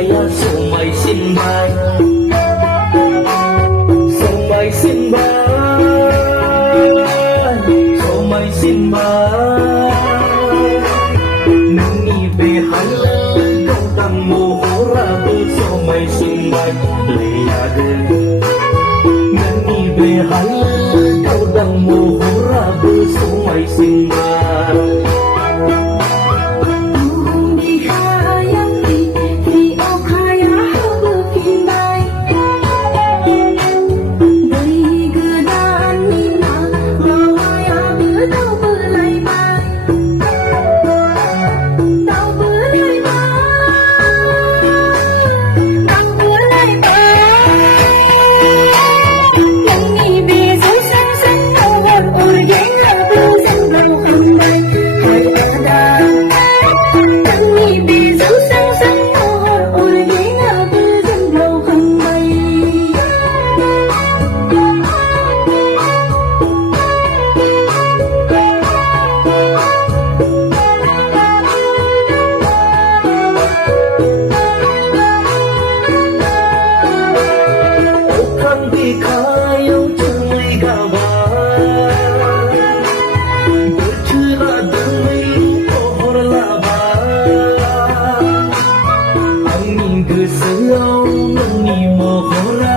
ya somai simba somai simba somai simba nangi be hala kau tang mo hora be somai simba leya de nangi be hala kau tang mo hora be somai simba Angin ke selau, nangi mohon